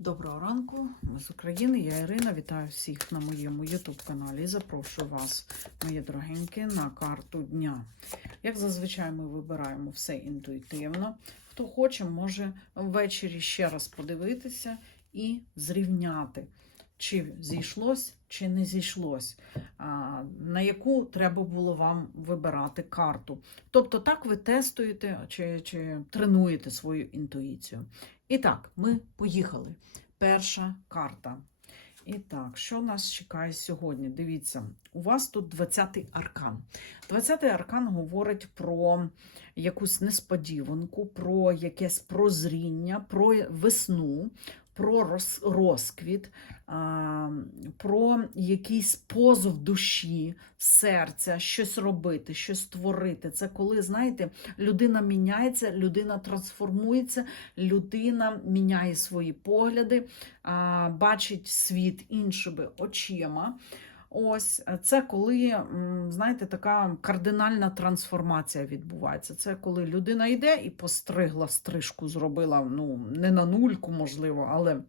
Доброго ранку, ми з України. Я Ірина. Вітаю всіх на моєму YouTube каналі і запрошую вас, мої дорогенькі, на карту дня. Як зазвичай, ми вибираємо все інтуїтивно. Хто хоче, може ввечері ще раз подивитися і зрівняти, чи зійшлось, чи не зійшлось, на яку треба було вам вибирати карту. Тобто, так ви тестуєте чи, чи тренуєте свою інтуїцію. І так, ми поїхали. Перша карта. І так, що нас чекає сьогодні? Дивіться, у вас тут 20-й аркан. 20-й аркан говорить про якусь несподіванку, про якесь прозріння, про весну, про роз- розквіт, про якийсь позов душі, серця, щось робити, щось творити. Це коли, знаєте, людина міняється, людина трансформується, людина міняє свої погляди, бачить світ іншими очима. Ось е, це коли, знаєте, така кардинальна трансформація відбувається. Це коли людина йде і постригла стрижку, зробила ну, не на нульку, можливо, але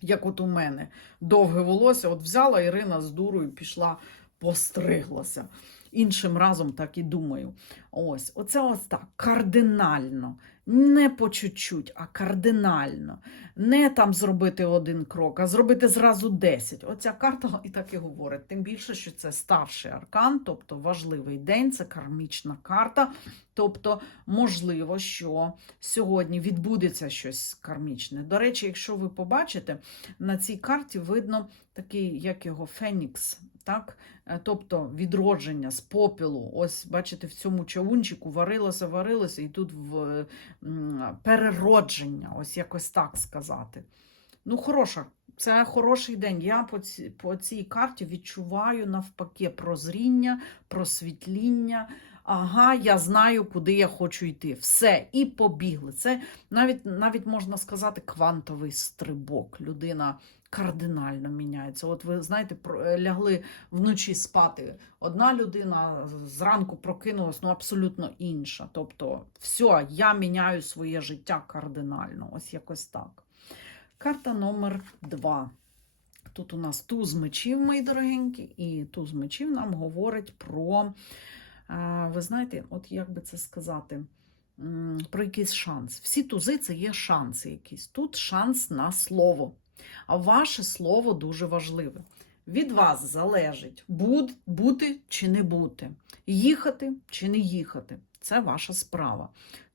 як от у мене довге волосся, от взяла Ірина з дурою, пішла, постриглася. Іншим разом так і думаю. Ось, оце ось так, кардинально. Не по чуть-чуть, а кардинально. Не там зробити один крок, а зробити зразу 10. Оця карта і так і говорить. Тим більше, що це старший аркан, тобто важливий день, це кармічна карта. Тобто, можливо, що сьогодні відбудеться щось кармічне. До речі, якщо ви побачите, на цій карті видно такий, як його Фенікс. Так? Е, Тобто відродження з попелу. Ось, бачите, в цьому чавунчику варилося, варилося, і тут в переродження, ось якось так сказати. Ну, хороша, це хороший день. Я по, ці, по цій карті відчуваю навпаки прозріння, просвітління. Ага, я знаю, куди я хочу йти. Все, і побігли. Це навіть, навіть можна сказати, квантовий стрибок. Людина кардинально міняється. От ви знаєте, е, лягли вночі спати. Одна людина зранку прокинулась, ну абсолютно інша. Тобто, все, я міняю своє життя кардинально. Ось якось так. Карта номер два. Тут у нас туз мечів, мої дорогенькі, і туз мечів нам говорить про, е, ви знаєте, от як би це сказати, про якийсь шанс. Всі тузи це є шанси якісь. Тут шанс на слово. А ваше слово дуже важливе. Від вас залежить бути чи не бути, їхати чи не їхати. Це ваша справа.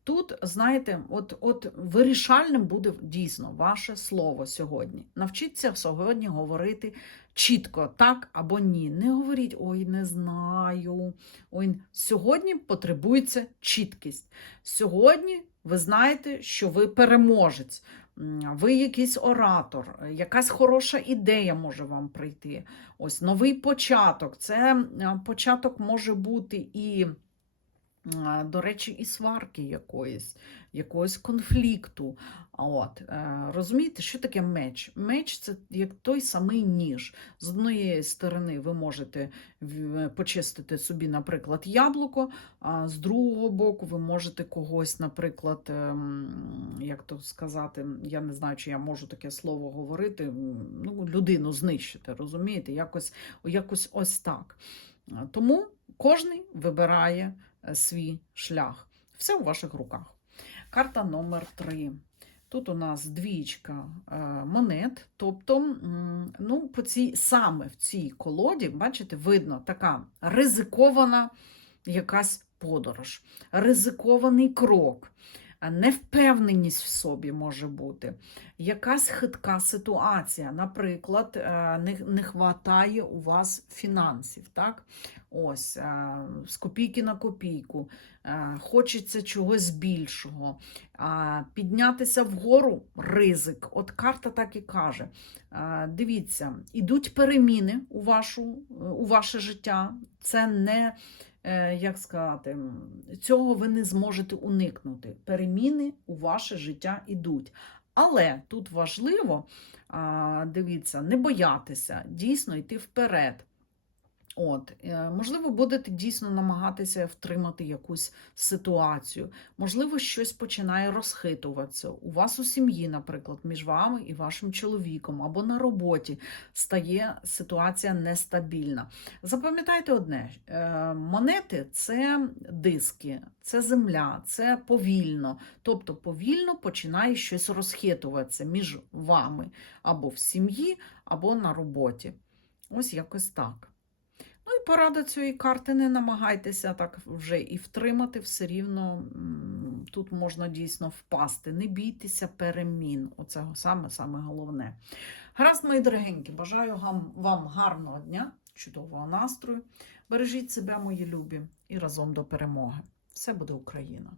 Тут, знаєте, от, от вирішальним буде дійсно ваше слово сьогодні. Навчіться сьогодні говорити чітко, так або ні. Не говоріть ой, не знаю. Ой, сьогодні потребується чіткість. Сьогодні ви знаєте, що ви переможець. Ви якийсь оратор, якась хороша ідея може вам прийти. Ось новий початок. Це е, початок може бути і, до речі, і сварки якоїсь, якогось конфлікту. От, е, розумієте, що таке меч? Меч це як той самий ніж. З однієї сторони ви можете почистити собі, наприклад, яблуко, а з другого боку ви можете когось, наприклад, ем, як то сказати, я не знаю, чи я можу таке слово говорити, ну, людину знищити, розумієте? Якось, якось ось так. Тому кожен вибирає е, свій шлях. Все у ваших руках. Карта номер 3. Тут у нас двічка е, монет, тобто, ну, по цій, саме в цій колоді, бачите, видно така ризикована якась подорож, ризикований крок, невпевненість в собі може бути, якась хитка ситуація. Наприклад, е, не, не хватає у вас фінансів. так? Ось, е, з копійки на копійку, е, хочеться чогось більшого. Піднятися вгору ризик. От карта так і каже. Дивіться, ідуть переміни у, вашу, у ваше життя. Це не, як сказати, цього ви не зможете уникнути. Переміни у ваше життя ідуть. Але тут важливо, дивіться, не боятися, дійсно йти вперед. От, е, можливо, будете дійсно намагатися втримати якусь ситуацію. Можливо, щось починає розхитуватися. У вас у сім'ї, наприклад, між вами і вашим чоловіком, або на роботі стає ситуація нестабільна. Запам'ятайте одне: е, монети це диски, це земля, це повільно. Тобто повільно починає щось розхитуватися між вами або в сім'ї, або на роботі. Ось якось так. І порада цієї карти не намагайтеся так вже і втримати, все рівно тут можна дійсно впасти. Не бійтеся перемін. Оце саме саме головне. Гаразд, мої дорогенькі, бажаю вам гарного дня, чудового настрою. Бережіть себе, мої любі, і разом до перемоги. Все буде Україна!